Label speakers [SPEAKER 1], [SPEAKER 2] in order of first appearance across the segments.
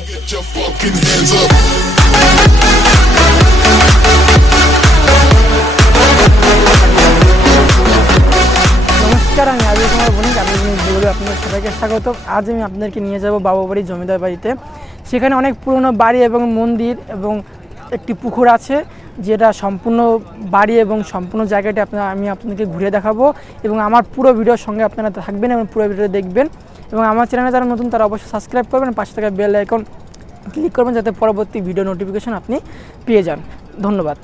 [SPEAKER 1] নমস্কার, আমি আজকে কুমার বণিক আমি বলব আপনাদের সবাইকে স্বাগত। আজ আমি আপনাদেরকে নিয়ে যাব বাবা বাড়ি জমিদার বাড়িতে। সেখানে অনেক পুরনো বাড়ি এবং মন্দির এবং একটি পুকুর আছে, যেটা সম্পূর্ণ বাড়ি এবং সম্পূর্ণ জায়গাটি আপনার, আমি আপনাদেরকে ঘুরে দেখাবো এবং আমার পুরো ভিডিওর সঙ্গে আপনারা থাকবেন এবং পুরো ভিডিও দেখবেন। এবং আমার চ্যানেলে যারা নতুন, তারা অবশ্যই সাবস্ক্রাইব করবেন পাশে থাকা বেল আইকন ক্লিক করবেন যাতে পরবর্তী ভিডিও নোটিফিকেশন আপনি পেয়ে যান। ধন্যবাদ।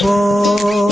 [SPEAKER 2] যাব